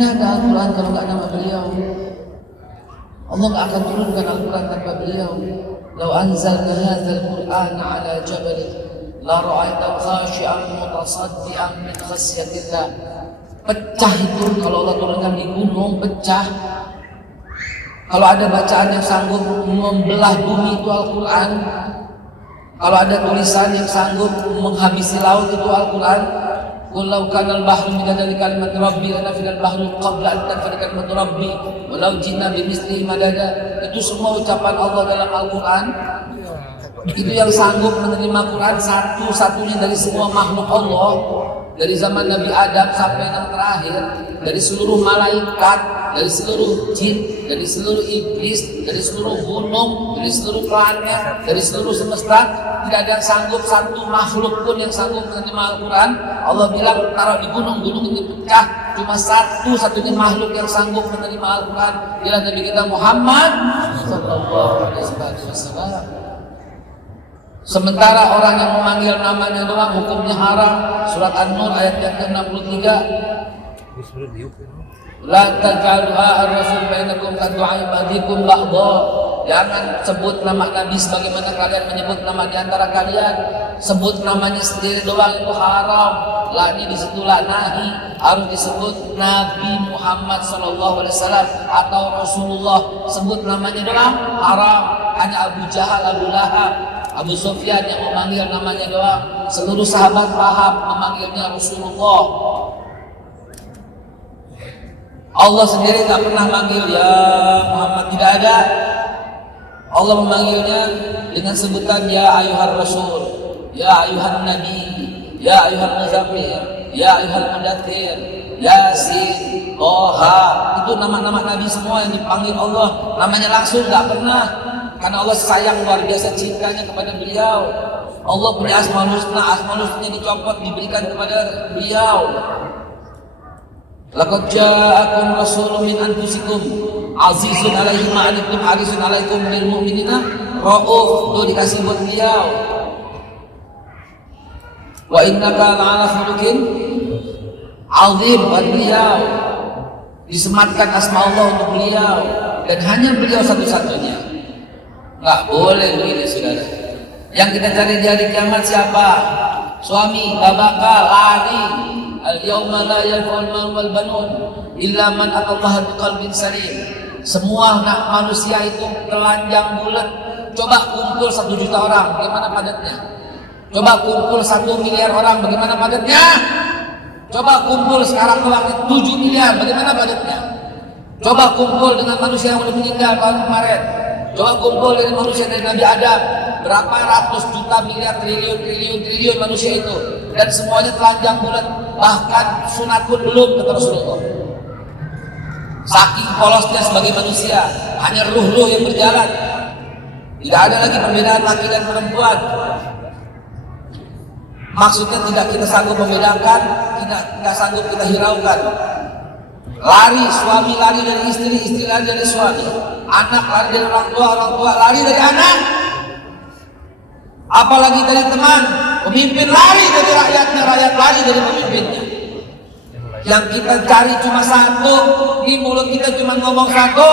Mana ada Al-Quran kalau nggak nama beliau? Allah nggak akan turunkan Al-Quran tanpa beliau. Lau anzalna hadzal Qur'an ala jabal la ra'aitahu khashi'an mutasaddian min khasyatillah. Pecah itu kalau Allah turunkan di gunung, pecah. Kalau ada bacaan yang sanggup membelah bumi itu Al-Quran. Kalau ada tulisan yang sanggup menghabisi laut itu Al-Quran. Qul law kana al-bahru midadan li kalimati rabbi lanafida al-bahru qabla an tanfada kalimatu rabbi walau jinna bimithlihi madada. Itu semua ucapan Allah dalam Al-Quran. Itu yang sanggup menerima Quran satu-satunya dari semua makhluk Allah, dari zaman Nabi Adam sampai yang terakhir, dari seluruh malaikat, dari seluruh jin, dari seluruh iblis, dari seluruh gunung, dari seluruh planet, dari seluruh semesta. Tidak ada yang sanggup, satu makhluk pun yang sanggup menerima Al-Quran. Allah bilang taruh di gunung, gunung itu pecah. Cuma satu-satunya makhluk yang sanggup menerima Al-Quran ialah Nabi kita Muhammad sallallahu alaihi wasallam. Sementara orang yang memanggil namanya doang hukumnya haram. Surat An-Nur ayat yang ke-63. La taj'alha ar-rasul bainakum kad'a'i ba'dikum ba'dha. Jangan sebut nama Nabi sebagaimana kalian menyebut nama di antara kalian. Sebut namanya sendiri doang itu haram. Lani di situ nahi, harus disebut Nabi Muhammad sallallahu alaihi wasallam atau Rasulullah. Sebut namanya doang haram. Hanya Abu Jahal, Abu Lahab, Abu Sufyan yang memanggil namanya doang. Seluruh sahabat paham memanggilnya Rasulullah. Allah sendiri tak pernah manggil ya Muhammad, tidak ada. Allah memanggilnya dengan sebutan ya ayuhar rasul, ya ayuhan nabi, ya ayuhan muzammil, ya ayuhal mudaththir, yasin, toha. Itu nama-nama nabi semua yang dipanggil Allah. Namanya langsung tak pernah. Karena Allah sayang luar biasa cintanya kepada beliau. Allah punya asmaul husna dicopot diberikan kepada beliau. Laqad ja'akum rasulun min anfusikum azizun 'alaihi ma 'anittum harisun 'alaikum bil mu'minina rauf. Itu dikasih buat beliau. Wa innaka la'ala khuluqin 'azim. Buat beliau disematkan asma Allah untuk beliau, dan hanya beliau satu-satunya. Nggak boleh begini saudara. Yang kita cari di hari kiamat siapa? Suami, babaka, lari. Al-yawma la yanfa'ul mal wal banun illa man atallaha biqalbin salim. Semua manusia itu telanjang bulat. Coba kumpul 1 juta orang, bagaimana padatnya? Coba kumpul 1 miliar orang, bagaimana padatnya? Coba kumpul sekarang doang 7 miliar, bagaimana padatnya? Coba kumpul dengan manusia yang sudah meninggal tahun kemarin. Coba kumpul dengan manusia dari Nabi Adam, berapa ratus juta miliar triliun manusia itu, dan semuanya telanjang bulat, bahkan sunat pun belum, kata Rasulullah. Saking polosnya sebagai manusia, hanya ruh-ruh yang berjalan. Tidak ada lagi perbedaan laki dan perempuan. Maksudnya tidak kita sanggup membedakan, tidak sanggup kita hiraukan. Lari, suami lari dari istri, istri lari dari suami, anak lari dari orang tua lari dari anak, apalagi dari teman, pemimpin lari dari rakyatnya, rakyat lari dari pemimpinnya. Yang kita cari cuma satu, di mulut kita cuma ngomong satu,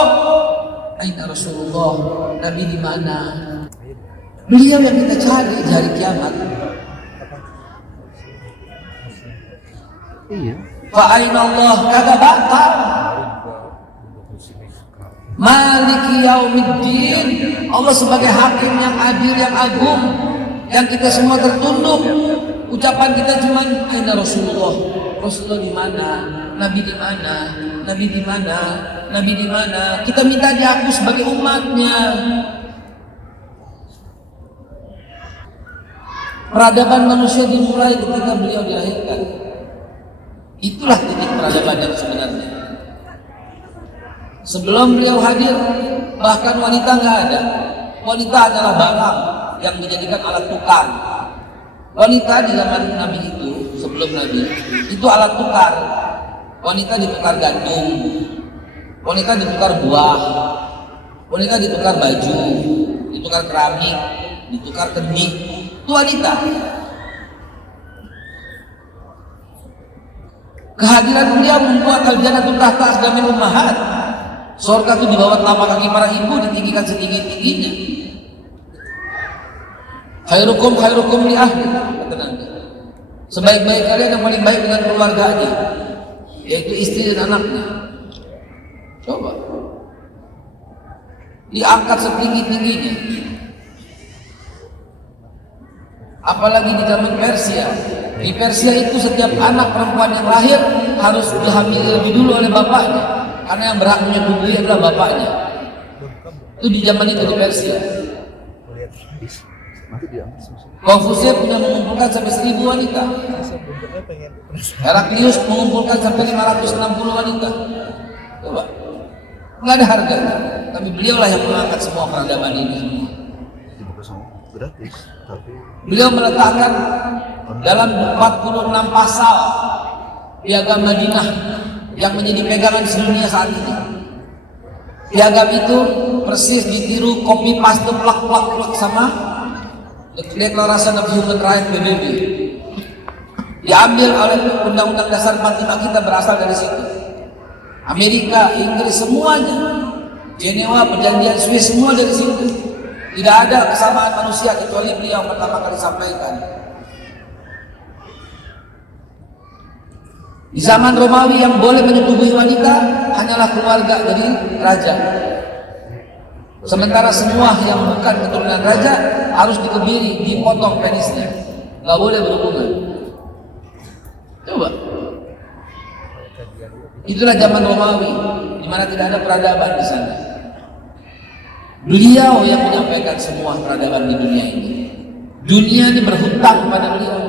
aina Rasulullah, Nabi di mana? Beliau yang kita cari di hari kiamat. Iya. Fa'aina Allah kagak bakal Maliki yaumiddin. Allah sebagai hakim yang adil, yang agung, yang kita semua tertunduk. Ucapan kita cuma aina Rasulullah. Rasulullah di mana? Nabi di mana? Nabi di mana? Nabi di mana? Kita minta diaku sebagai umatnya. Peradaban manusia dimulai ketika beliau dilahirkan. Itulah titik peradaban yang sebenarnya. Sebelum beliau hadir, bahkan wanita nggak ada. Wanita adalah barang yang dijadikan alat tukar. Wanita di zaman Nabi itu, sebelum Nabi, itu alat tukar. Wanita ditukar gandum, wanita ditukar buah, wanita ditukar baju, ditukar keramik, ditukar kenik. Itu wanita. Kehadiran beliau membuat al-jannatul tahta aqdamil ummahat. Surga itu di bawah telapak kaki para ibu, ditinggikan setinggi-tingginya. Khairukum khairukum li ahli, kata Nabi. Sebaik-baik kalian yang paling baik dengan keluarganya, yaitu istri dan anaknya. Coba diangkat setinggi-tingginya. Apalagi di zaman Persia. Di Persia itu setiap anak perempuan yang lahir harus dihamili lebih dulu oleh bapaknya, karena yang berhak menyetujui adalah bapaknya. Itu di zaman itu di Persia. Konfusius punya mengumpulkan sampai 1000 wanita. Heraklius mengumpulkan sampai 560 wanita. Coba, nggak ada harganya. Tapi beliaulah yang mengangkat semua peradaban ini semua. Beliau meletakkan dalam 46 pasal piagam Madinah yang menjadi pegangan sedunia saat ini. Piagam itu persis ditiru copy paste plak sama Declaration of Human Rights PBB. Diambil oleh Undang-Undang Dasar 45 kita berasal dari situ. Amerika, Inggris semuanya, Jenewa, Perjanjian Swiss semua dari situ. Tidak ada kesamaan manusia kecuali beliau pertama kali sampaikan. Di zaman Romawi yang boleh menyetubuhi wanita hanyalah keluarga dari raja. Sementara semua yang bukan keturunan raja harus dikebiri, dipotong penisnya, nggak boleh berhubungan. Coba, itulah zaman Romawi, di mana tidak ada peradaban di sana. Beliau yang menyampaikan semua peradaban di dunia ini. Dunia ini berhutang kepada beliau.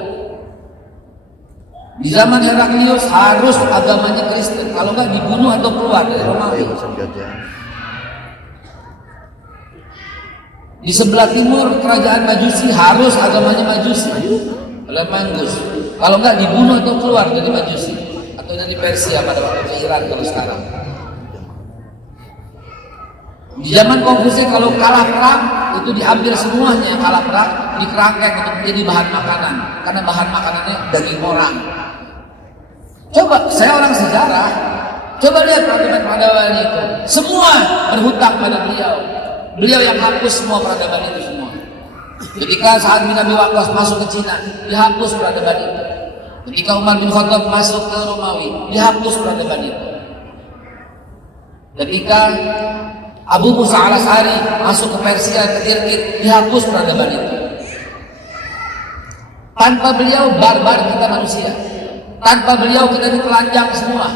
Di zaman Heraklius harus agamanya Kristen, kalau nggak dibunuh atau keluar dari Romawi. Di sebelah timur kerajaan Majusi harus agamanya Majusi oleh Mangus, kalau nggak dibunuh atau keluar dari Majusi atau dari Persia pada waktu ke Iran kalau sekarang. Di zaman Konfusius kalau kalah perang itu diambil semuanya, kalah perang dikerangkeng untuk menjadi bahan makanan, karena bahan makanannya daging orang. Coba, saya orang sejarah, coba lihat peradaban itu, semua berhutang pada beliau. Beliau yang hapus semua peradaban itu semua. Ketika Sa'ad bin Abi Waqqas masuk ke Cina, dihapus peradaban itu. Ketika Umar bin Khattab masuk ke Romawi, dihapus peradaban itu. Ketika Abu Musa al-Asy'ari masuk ke Persia, ke Tirkit, dihapus peradaban itu. Tanpa beliau barbar kita manusia. Tanpa beliau kita ini telanjang semua.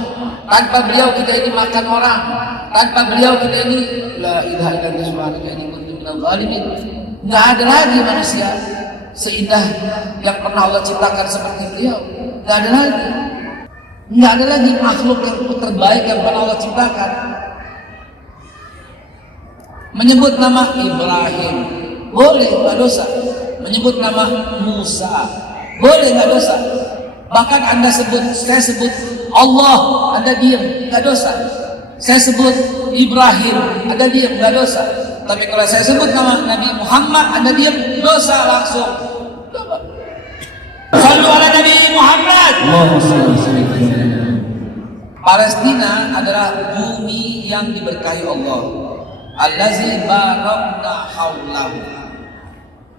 Tanpa beliau kita ini makan orang. Tanpa beliau kita ini la ilaha illallah subhanaka inni kuntu minadh dhalimin. Nggak ada lagi manusia seindah yang pernah Allah ciptakan seperti beliau. Nggak ada lagi. Nggak ada lagi makhluk yang terbaik yang pernah Allah ciptakan. Menyebut nama Ibrahim boleh, nggak dosa. Menyebut nama Musa boleh, nggak dosa. Bahkan saya sebut Allah, Anda diam, nggak dosa. Saya sebut Ibrahim, Anda diam, nggak dosa. Tapi kalau saya sebut nama Nabi Muhammad, Anda diam, dosa langsung. Sallu ala Nabi Muhammad. Palestina adalah bumi yang diberkahi Allah. Allazi barakna haulahu.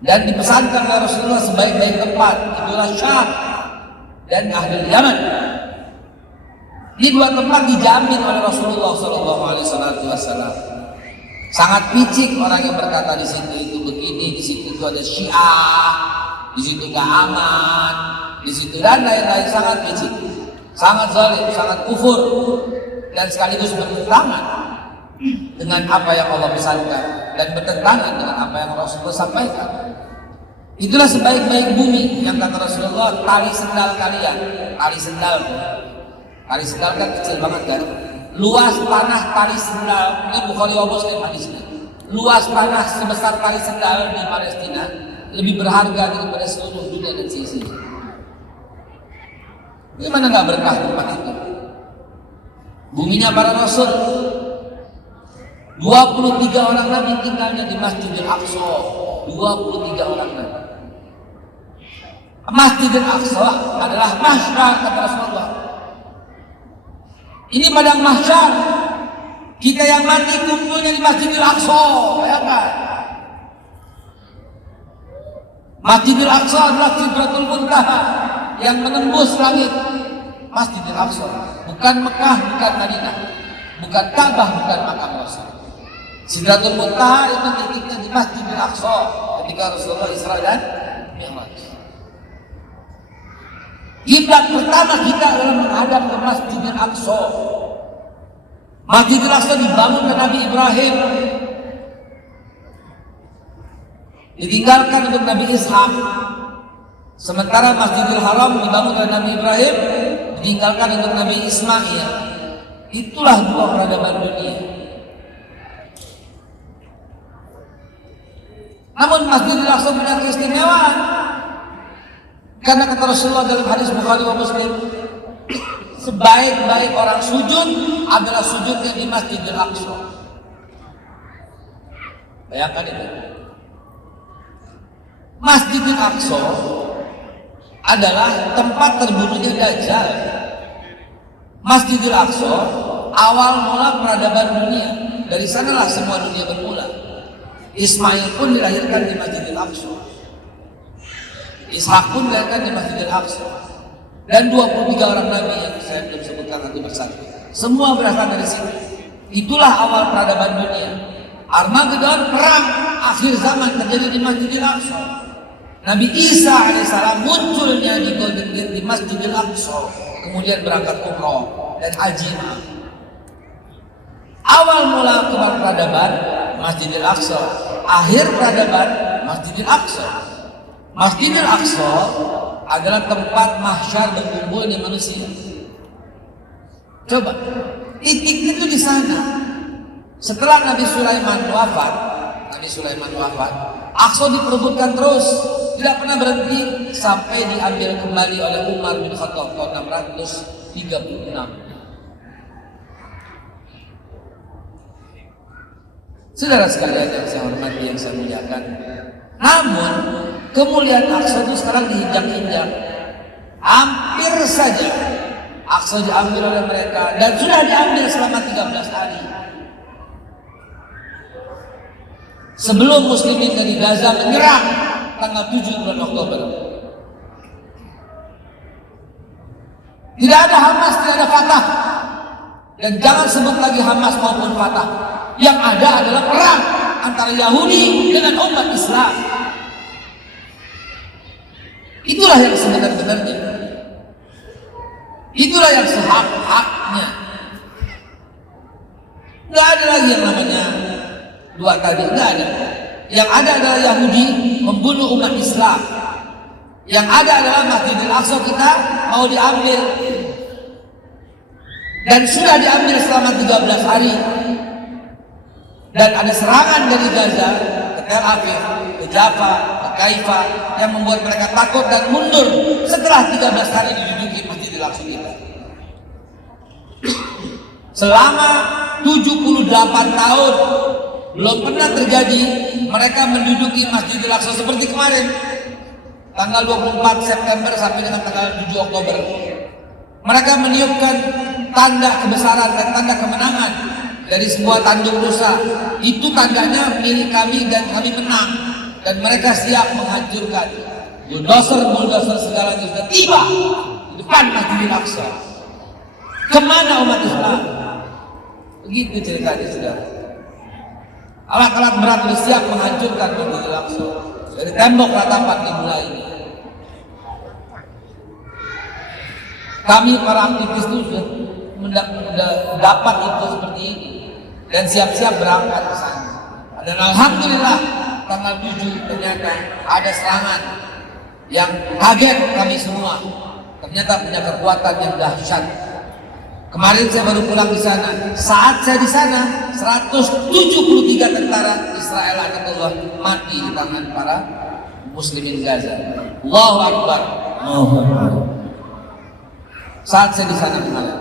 Dan dipesankan oleh Rasulullah sebaik-baik tempat itulah Syam dan ahli Yaman. Ini dua tempat dijamin oleh Rasulullah SAW. Sangat picik orang yang berkata di situ itu begini, di situ itu ada Syiah, di situ nggak aman, di situ dan lain-lain, sangat picik, sangat zalim, sangat kufur, dan sekaligus bertentangan dengan apa yang Allah pesankan dan bertentangan dengan apa yang Rasulullah sampaikan. Itulah sebaik-baik bumi yang kata Rasulullah, tali sendal kalian, tali sendal kan kecil banget kan, luas tanah tali sendal, ini Bukhari wa Muslim hadisnya, luas tanah sebesar tali sendal di Palestina lebih berharga daripada seluruh dunia dan seisinya. Gimana nggak berkah tempat itu? Buminya para Rasul. 23 orang Nabi tinggalnya di Masjidil Aqsa. 23 orang Nabi. Masjidil Aqsa adalah masyar kata Rasulullah. Ini padang mahsyar. Kita yang mati kumpulnya di Masjidil Aqsa, bayangkan. Masjidil Aqsa adalah Sidratul Muntaha yang menembus langit. Masjidil Aqsa, bukan Mekah, bukan Madinah, bukan Ka'bah, bukan makam Rasul. Sidratul Muntaha itu titiknya di Masjidil Aqsa ketika Rasulullah Isra dan Mi'raj. Kiblat pertama kita adalah menghadap ke Masjidil Aqsa. Masjidil Aqsa dibangun oleh Nabi Ibrahim, ditinggalkan untuk Nabi Ishak. Sementara Masjidil Haram dibangun oleh Nabi Ibrahim, ditinggalkan untuk Nabi Ismail. Itulah dua peradaban dunia. Namun Masjidil Aqsa punya keistimewaan, karena kata Rasulullah dalam hadis Bukhari wa Muslim, sebaik-baik orang sujud adalah sujudnya di Masjidil Aqsa. Bayangkan itu. Masjidil Aqsa adalah tempat terbunuhnya Dajjal. Masjidil Aqsa awal mula peradaban dunia. Dari sanalah semua dunia bermula. Ismail pun dilahirkan di Masjidil Aqsa. Ishak pun dilahirkan di Masjidil Aqsa. Dan 23 orang nabi yang saya belum sebutkan nanti bersatu, semua berasal dari sini. Itulah awal peradaban dunia. Armageddon, perang akhir zaman terjadi di Masjidil Aqsa. Nabi Isa alaihissalam munculnya di Golden Gate di Masjidil Aqsa, kemudian berangkat umroh dan haji. Awal mula peradaban Masjidil Aqsa, akhir peradaban Masjidil Aqsa. Masjidil Aqsa adalah tempat mahsyar berkumpulnya manusia. Coba, titik itu di sana. Setelah Nabi Sulaiman wafat, Aqsa diperebutkan terus, tidak pernah berhenti sampai diambil kembali oleh Umar bin Khattab tahun 636. Saudara sekalian yang saya hormati, yang saya muliakan, namun kemuliaan Aqsa itu sekarang diinjak-injak. Hampir saja Aqsa diambil oleh mereka, dan sudah diambil selama 13 hari. Sebelum muslimin dari Gaza menyerang tanggal 7 bulan Oktober. Tidak ada Hamas, tidak ada Fatah. Dan jangan sebut lagi Hamas maupun Fatah. Yang ada adalah perang antara Yahudi dengan umat Islam. Itulah yang sebenar-benarnya. Itulah yang sehak-haknya. Tidak ada lagi yang namanya dua tadi, tidak ada. Yang ada adalah Yahudi membunuh umat Islam. Yang ada adalah Masjidil Aqsa kita mau diambil, dan sudah diambil selama 13 hari. Dan ada serangan dari Gaza ke Tel Aviv, ke Jaffa, ke Haifa, yang membuat mereka takut dan mundur setelah 13 hari diduduki Masjidil Aqsa kita. Selama 78 tahun belum pernah terjadi mereka menduduki Masjidil Aqsa seperti kemarin, tanggal 24 September sampai dengan tanggal 7 Oktober. Mereka meniupkan tanda kebesaran dan tanda kemenangan dari sebuah tanduk rusa. Itu tandanya milik kami dan kami menang, dan mereka siap menghancurkan. Bulldozer segalanya sudah tiba di depan Masjidil Aqsa. Kemana umat Islam? Begitu ceritanya, saudara. Alat-alat berat sudah siap menghancurkan Masjidil Aqsa. Dari tembok ratapan dimulai. Kami para aktivis itu sudah dapat itu seperti ini dan siap-siap berangkat ke sana. Dan alhamdulillah tanggal 7 ternyata ada serangan yang kaget kami semua. Ternyata punya kekuatan yang dahsyat. Kemarin saya baru pulang di sana. Saat saya di sana, 173 tentara Israel Anatullah mati di tangan para muslimin Gaza. Allahu Akbar. Allahu Akbar. Saat saya di sana kemarin.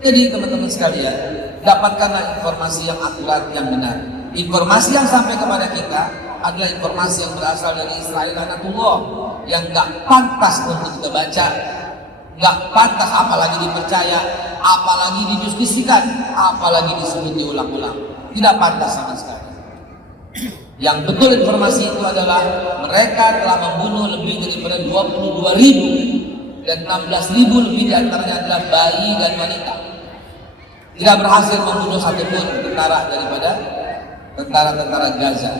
Jadi teman-teman sekalian, dapatkanlah informasi yang akurat, yang benar. Informasi yang sampai kepada kita adalah informasi yang berasal dari Israel Anatullah, yang gak pantas untuk kita baca, gak pantas apalagi dipercaya. apalagi didiskusikan, apalagi disebut diulang-ulang. Tidak pantas sama sekali. Yang betul informasi itu adalah mereka telah membunuh lebih daripada 22.000 dan 16.000 lebih diantaranya adalah bayi dan wanita. Tidak berhasil membunuh satupun tentara daripada tentara Gaza.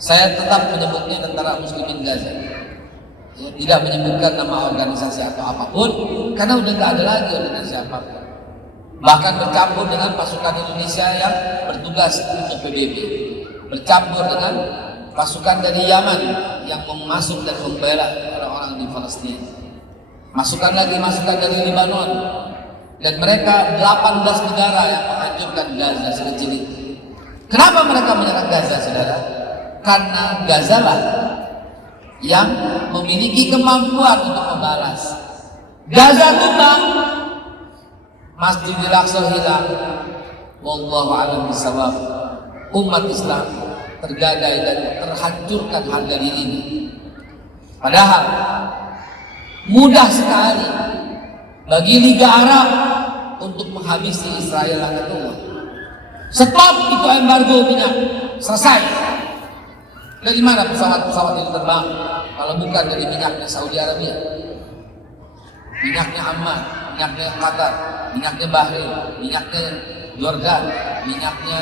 Saya tetap menyebutnya tentara muslimin Gaza. Tidak menyebutkan nama organisasi atau apapun, karena udah tidak ada lagi organisasi apapun. Bahkan bercampur dengan pasukan Indonesia yang bertugas untuk PBB, bercampur dengan pasukan dari Yaman yang masuk dan membela orang-orang di Palestina. Masukkan dari Lebanon, dan mereka 18 negara yang menghancurkan Gaza sekecil itu. Kenapa mereka menyerang Gaza, saudara? Karena Gaza lah yang memiliki kemampuan untuk membalas. Gaza tumbang, Masjidil Aqsa hilang. Wallahu a'lam bishawab. Umat Islam tergadai dan terhancurkan harga dirinya. Padahal mudah sekali bagi Liga Arab untuk menghabisi Israel laknatullah. Stop itu embargo minyak, selesai. Dari mana pesawat-pesawat itu terbang? Kalau bukan dari minyaknya Saudi Arabia, minyaknya Amman, minyaknya Qatar, minyaknya Bahrain, minyaknya Jordan, minyaknya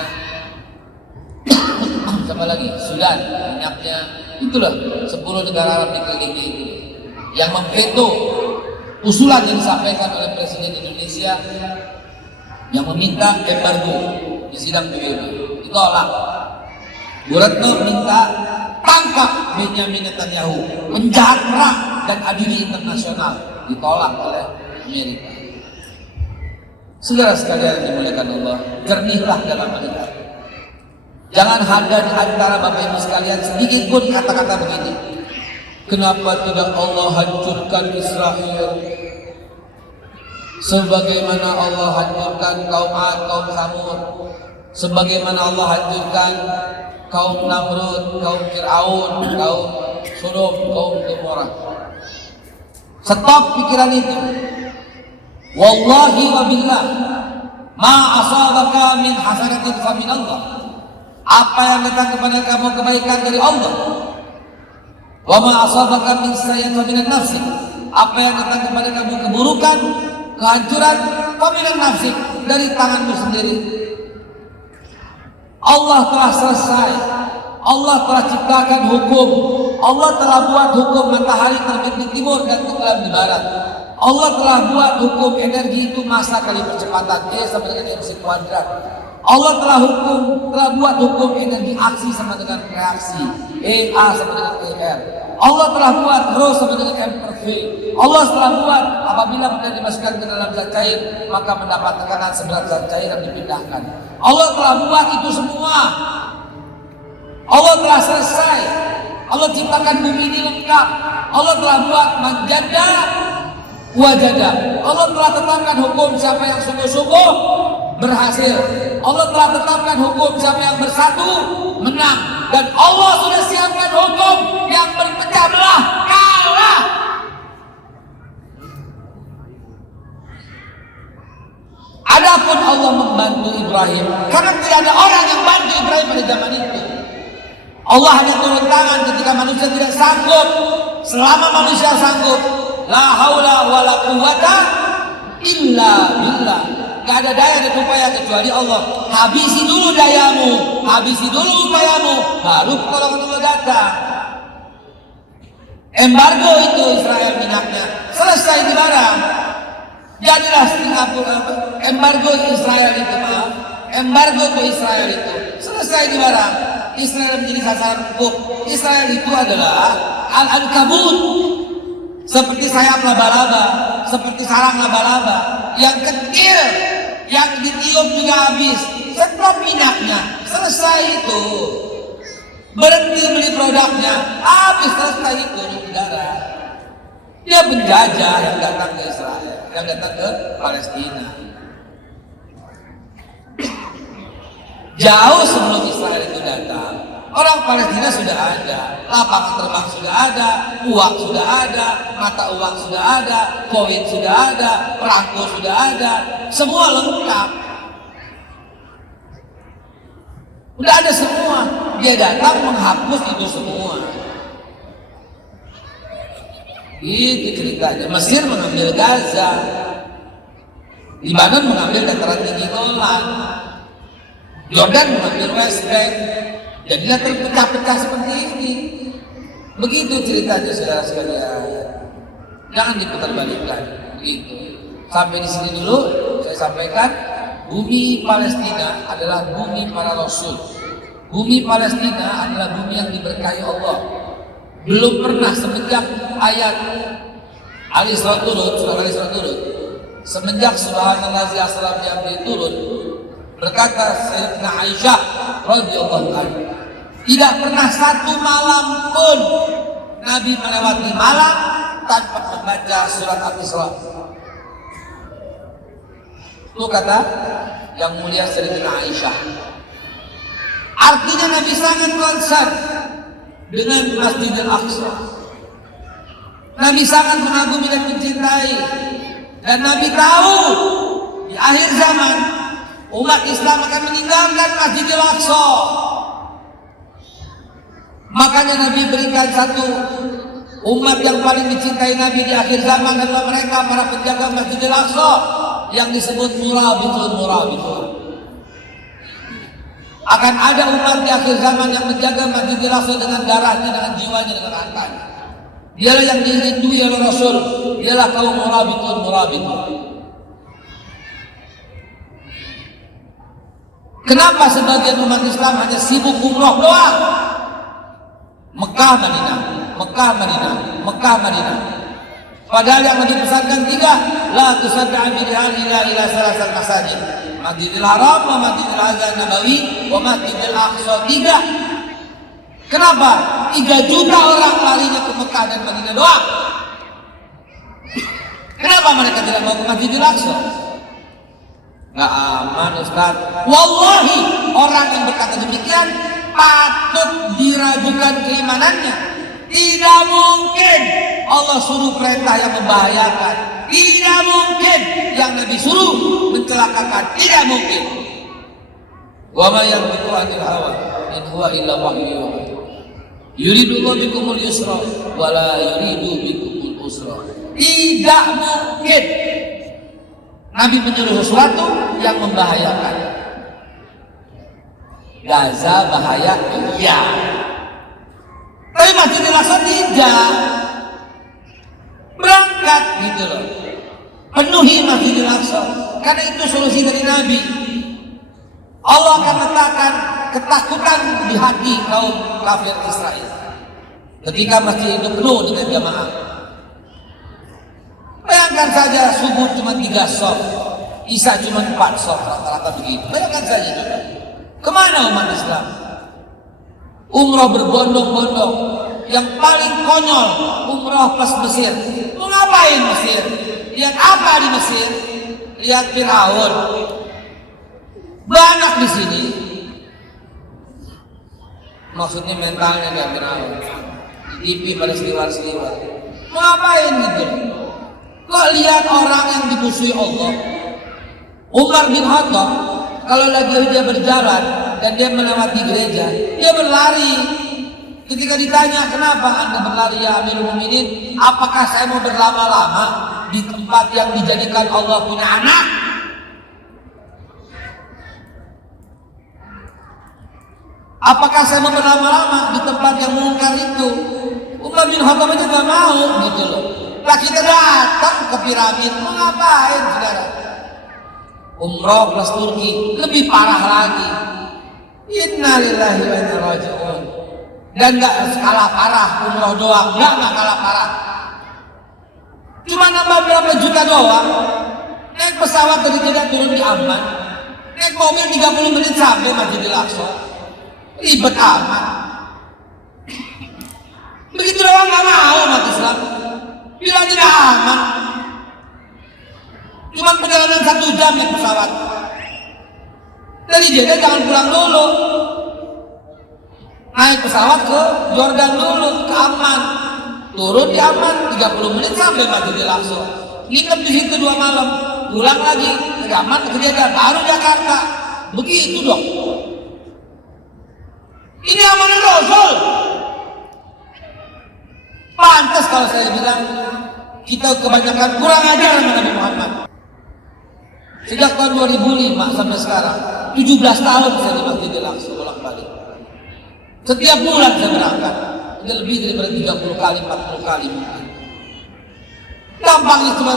sama lagi Sudan, minyaknya itulah 10 negara Arab dikelilingi itu yang memveto usulan yang disampaikan oleh Presiden Indonesia yang meminta embargo di sidang PBB. Ditolak. Bu Retno minta tangkap Benyamin Netanyahu, penjahat perang dan adili internasional. Ditolak oleh Amerika. Saudara sekalian dimuliakan Allah, jernihlah dalam melihat. Jangan ada di antara Bapak Ibu sekalian sedikit pun kata-kata begini. Kenapa tidak Allah hancurkan Israel? Sebagaimana Allah hancurkan kaum Ad, kaum Samud, sebagaimana Allah hancurkan kaum Namrud, kaum Fir'aun, kaum Sodom, kaum Gomorrah. Stop pikiran itu. Wallahi wa billah, ma asabaka min hasanatin fa min Allah. Apa yang datang kepada kamu kebaikan dari Allah. Wa ma asabaka min sayyi'atin fa min nafsik. Apa yang datang kepada kamu keburukan, kehancuran, fa min nafsik, dari tanganmu sendiri. Allah telah selesai. Allah telah ciptakan hukum. Allah telah buat hukum matahari terbit di timur dan tenggelam di barat. Allah telah buat hukum energi itu massa kali percepatan E sama dengan MC kuadrat. Allah telah buat hukum energi aksi sama dengan reaksi EA sama dengan ER. Allah telah buat Rho sama dengan M per V. Allah telah buat apabila benda dimasukkan ke dalam zat cair maka mendapat tekanan seberat zat cair yang dipindahkan. Allah telah buat itu semua. Allah telah selesai. Allah ciptakan bumi ini lengkap. Allah telah buat manjada wajada. Allah telah tetapkan hukum siapa yang sungguh-sungguh berhasil. Allah telah tetapkan hukum siapa yang bersatu menang. Dan Allah sudah siapkan hukum yang berpecah belah kalah. Adapun Allah membantu Ibrahim karena tidak ada orang yang bantu Ibrahim pada zaman itu. Allah hanya turun tangan ketika manusia tidak sanggup. Selama manusia sanggup, la haula wala quwata illa billah. Gak ada daya dan upaya kecuali Allah. Habisi dulu dayamu, habisi dulu upayamu, baru pertolongan Allah datang. Embargo itu Israel minyaknya selesai dilarang. Jadilah Singapura embargo Israel itu embargo ke Israel itu selesai dilarang. Israel menjadi sasaran empuk. Israel itu adalah al-ankabut, seperti sayap laba-laba, seperti sarang laba-laba yang kecil, yang ditiup juga habis. Stop minyaknya, selesai itu. Berhenti beli produknya, habis selesai itu negara. Dia penjajah yang datang ke Israel, yang datang ke Palestina. Jauh sebelum Israel itu datang, Orang Palestina sudah ada, lapangan terbang sudah ada, uang sudah ada, mata uang sudah ada, koin sudah ada, perangko sudah ada, semua lengkap. Udah ada semua. Dia datang menghapus itu semua. Itu ceritanya. Mesir mengambil Gaza, Libanon mengambil dataran tinggi Golan, Jordan mengambil West Bank. Jadilah terpecah-pecah seperti ini. Begitu ceritanya saudara sekalian. Jangan diputarbalikkan. Begitu. Sampai di sini dulu saya sampaikan, bumi Palestina adalah bumi para rasul. Bumi Palestina adalah bumi yang diberkahi Allah. Belum pernah semenjak ayat Al-Isra turun, surah Al-Isra turun, semenjak subhanallah assalam yang turun, berkata Sayyidatina Aisyah radhiyallahu anha, tidak pernah satu malam pun Nabi melewati malam tanpa membaca surat Al-Isra. Itu kata yang mulia Sayyidatina Aisyah. Artinya Nabi sangat concern dengan Masjidil Aqsa. Nabi sangat mengagumi dan mencintai. Dan Nabi tahu di akhir zaman umat Islam akan meninggalkan Masjidil Aqsa. Makanya Nabi berikan satu umat yang paling dicintai Nabi di akhir zaman adalah mereka para penjaga Masjidil Aqsa yang disebut murabitun. Akan ada umat di akhir zaman yang menjaga Masjidil Aqsa dengan darahnya, dengan jiwanya, dengan hartanya. Dialah yang dirindui oleh Rasul. Dialah kaum murabitun. Kenapa sebagian umat Islam hanya sibuk umroh doang? Mekah Madinah. Padahal yang dipesankan tidak, la tusadda'a bid'an ila salasal masajid. Masjidil Haram, wa Masjidil Hasan Nabawi, wa Masjidil Aqsa. Tidak. Kenapa? 3 juta orang larinya ke Mekah dan Madinah doang. Kenapa mereka tidak mau ke Masjidil Aqsa? Nggak aman Ustaz. Wallahi, orang yang berkata demikian patut diragukan keimanannya. Tidak mungkin Allah suruh perintah yang membahayakan. Tidak mungkin yang Nabi suruh mencelakakan. Tidak mungkin. Wa ma yantiqu 'anil hawa in huwa illa wahyu yuha. Yuridu bikumul yusra wa la yuridu bikumul usra. Tidak mungkin Nabi menyuruh sesuatu yang membahayakan. Gaza bahaya, iya. Tapi Masjidil Aqsa tidak. Berangkat gitu loh. Penuhi Masjidil Aqsa. Karena itu solusi dari Nabi. Allah akan letakkan ketakutan di hati kaum kafir Israel ketika masjid itu penuh dengan jamaah. Bayangkan saja subuh cuma 3 shaf, isya cuma 4 shaf, rata-rata begitu. Bayangkan saja itu. Kemana umat Islam? Umroh berbondong-bondong. Yang paling konyol, umroh plus Mesir. Mau ngapain Mesir? Lihat apa di Mesir? Lihat Firaun. Banyak di sini. Maksudnya mentalnya kayak Firaun. Di TV pada seliwar-seliwar. Mau ngapain gitu? Kok lihat orang yang dimusuhi Allah? Umar bin Khattab, kalau lagi dia berjalan dan dia melewati gereja, dia berlari. Ketika ditanya, kenapa Anda berlari ya Amirul Mukminin? Apakah saya mau berlama-lama di tempat yang dijadikan Allah punya anak? Apakah saya mau berlama-lama di tempat yang mungkar itu? Umar bin Khattab aja gak mau gitu loh. Lah kita datang ke piramid, mau ngapain saudara? Umroh plus Turki, lebih parah lagi. Innalillahi wa inna ilaihi raji'un. Dan gak kalah parah umroh doang, gak kalah parah. Cuma nambah berapa juta doang. Naik pesawat dari Jeddah turun di Amman, naik mobil 30 menit sampai Masjidil Aqsa. Ribet amat. Begitu doang gak mau umat Islam. Bilang tidak aman. Cuma perjalanan 1 jam naik pesawat. Dari Jeddah jangan pulang dulu. Naik pesawat ke Jordan dulu, ke Amman. Turun di Amman 30 menit sampai Masjidil Aqsa. Nginep di situ 2 malam, pulang lagi ke Amman, ke Jeddah, baru Jakarta. Begitu dong. Ini amanah Rasul. Pantas kalau saya bilang kita kebanyakan kurang ajar sama Nabi Muhammad. Sejak tahun 2005 sampai sekarang 17 tahun saya di Masjidil Aqsa bolak-balik. Setiap bulan saya berangkat. Ini lebih daripada 30 kali, 40 kali mungkin. Gampangnya cuma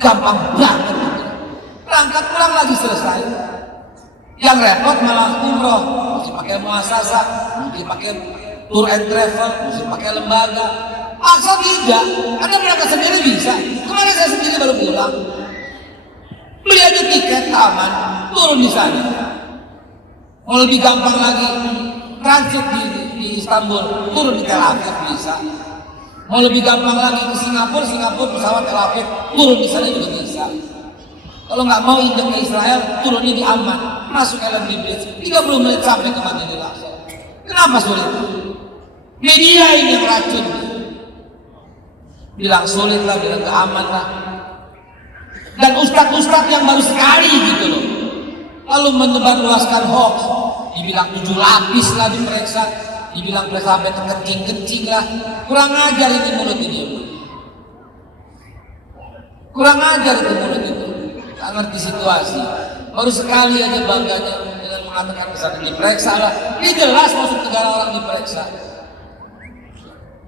gampang banget. Berangkat pulang lagi selesai. Yang repot malah umroh, mesti pakai muasasah, mesti pakai tour and travel, mesti pakai lembaga. Asal tidak, Anda berangkat sendiri bisa. Kemarin saya sendiri baru pulang. Beli aja tiket aman, turun di sana. Mau lebih gampang lagi, transit di Istanbul, turun di Tel Aviv bisa. Mau lebih gampang lagi ke Singapura pesawat Tel Aviv, turun di sana juga bisa. Kalau nggak mau injak ke Israel, turunnya di Amman, masuk LMB Bridge, 30 menit sampai ke Masjidil Aqsa. Kenapa sulit? Media ini yang racun. Bilang sulit lah, bilang gak aman lah. Dan ustadz-ustadz yang baru sekali gitu loh, lalu menyebarluaskan hoax, dibilang 7 lapis lah diperiksa, dibilang periksa sampai kencing lah. Kurang ajar ini mulut ini. Kurang ajar itu mulut itu. Gak ngerti situasi. Baru sekali aja bangganya dengan mengatakan misalnya diperiksa lah. Ini jelas masuk negara orang diperiksa.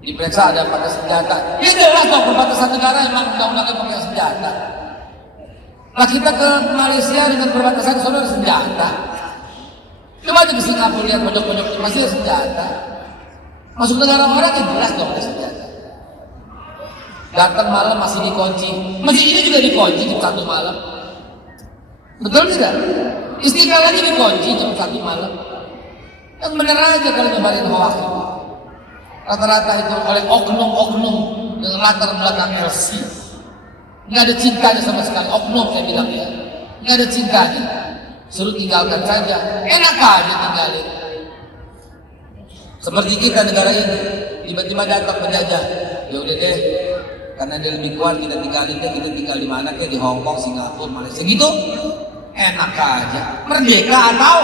Diperiksa ada pakai senjata. Ini jelas dong perbatasan negara memang undang-undangnya pakai senjata. Nah kita ke Malaysia dengan perbatasan sana ada senjata. Coba aja ke Singapura lihat pojok-pojok masih ada senjata. Masuk negara orang yang jelas dong ada senjata. Datang malam masih dikunci. Masjid ini juga dikunci jam 1 malam. Betul tidak? Istiqlal lagi dikunci jam 1 malam. Yang bener aja kalau nyebarin hoax itu. Rata-rata itu oleh oknum-oknum dengan latar belakang LC. Nggak ada cintanya sama sekali. Oknum saya bilang ya. Nggak ada cintanya. Suruh tinggalkan saja. Enak aja tinggalin. Seperti kita negara ini. Tiba-tiba datang penjajah. Ya udah deh. Karena dia lebih kuat kita tinggalin deh. Kita tinggal di mana? Kayak di Hong Kong, Singapura, Malaysia gitu. Enak aja. Merdeka atau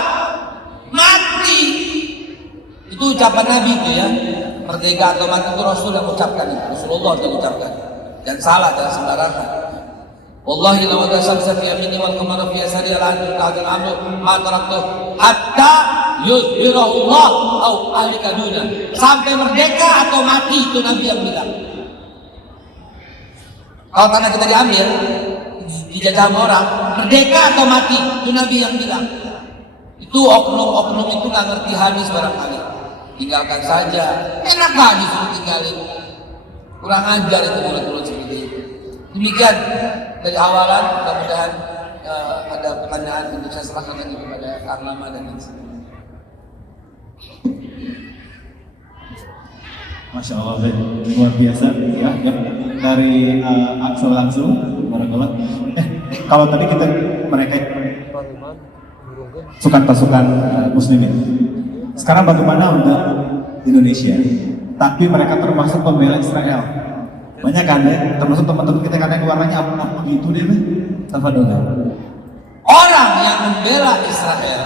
mati. Itu ucapan Nabi itu ya. Merdeka atau mati itu Rasul yang ucapkan itu. Rasulullah yang ucapkan. Dan salah dan sembarangan. Wallahi la wada syamsa fi yamini wal qamara fi yasari al antu ta'dil amru ma taraktu hatta yuzhirahu Allah au ahlika dunya. Sampai merdeka atau mati itu Nabi yang bilang. Kalau tanah kita diambil, dijajah sama orang, merdeka atau mati itu Nabi yang bilang. Itu oknum-oknum itu nggak ngerti hadis barangkali. Tinggalkan saja. Enak aja suruh tinggalin. Kurang ajar itu mulut-mulut seperti itu. Demikian dari awalan, mudah-mudahan ada pertanyaan untuk saya serahkan lagi kepada Kang Lama dan Nancy. Masya Allah, luar biasa ya. Dari Aqsa langsung, barakallah. Kalau tadi mereka sukan pasukan muslimin. Sekarang bagaimana untuk Indonesia? Tapi mereka termasuk pembela Israel. Banyak kan ya, termasuk teman-teman kita kadang warnanya apa gitu deh, Tafadhol. Orang yang membela Israel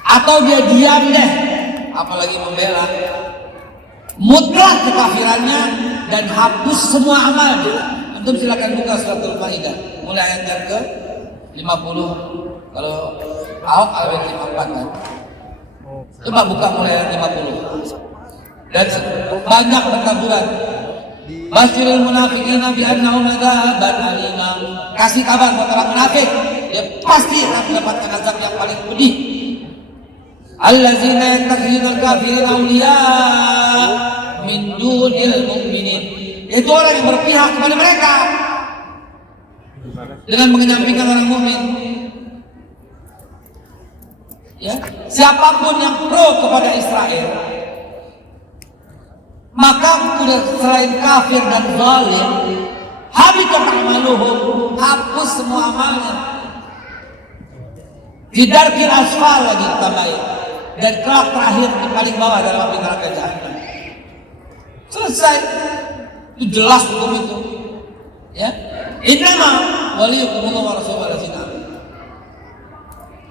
atau dia diam deh, apalagi membela, mutlak kekafirannya dan hapus semua amalnya. Antum silakan buka suratul Maidah, mulai ayat yang ke 50. Kalau Ahok ayat 54 kan. Coba buka mulai ayat 50. Dan banyak pertempuran. Basyirul munafiqina bi annahum adzaban alima. Kasih kabar buat orang munafik, dia pasti akan mendapatkan azab yang paling pedih. Allazina yattakhidul kafirin awliya min dunil mu'minin. Itu orang yang berpihak kepada mereka dengan mengenyampingkan orang mukmin. Ya, siapapun yang pro kepada Israel, maka selain kafir dan zalim, habitat amaluhum, hapus semua amalnya. Didarkil asfal lagi tambahin. dan kelak terakhir di paling bawah dalam api neraka jahanam. Selesai. Itu jelas hukum itu. Ya. Innama waliyukum wa rasulullah lazina.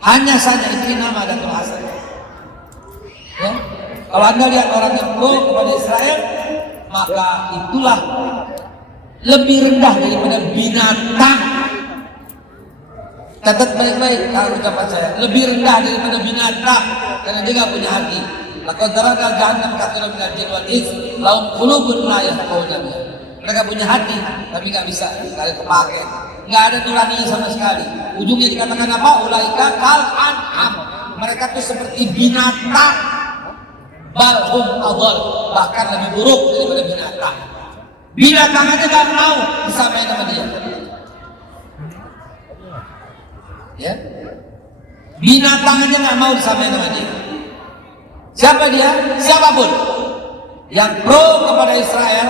Hanya saja itu nama dan bahasa. Ya. Kalau Anda lihat orang yang pro kepada Israel, maka itulah lebih rendah daripada binatang. Catat baik-baik kalau ucapan saya, lebih rendah daripada binatang karena dia nggak punya hati. Laqad daraka jahannam katsiran minal jinni wal ins lahum qulubun la yafqahuna biha. Mereka punya hati tapi nggak bisa sekali kepake. Nggak ada nurani sama sekali. Ujungnya dikatakan apa? Ulaika kal an'am. Mereka tuh seperti binatang. Balhum adhal, bahkan lebih buruk daripada binatang. Binatang aja nggak mau disamain sama dia. Ya, binatang aja nggak mau disamain sama dia. Siapa dia? Siapapun yang pro kepada Israel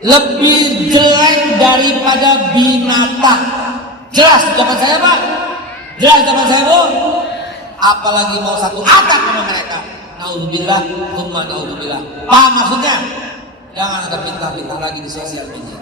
lebih jelek daripada binatang. Jelas ucapan saya Pak? Jelas ucapan saya Bu? Apalagi mau satu atap sama mereka. Naudzubillah, tsumma naudzubillah. Paham maksudnya? Jangan ada pinta-pinta lagi di sosial media.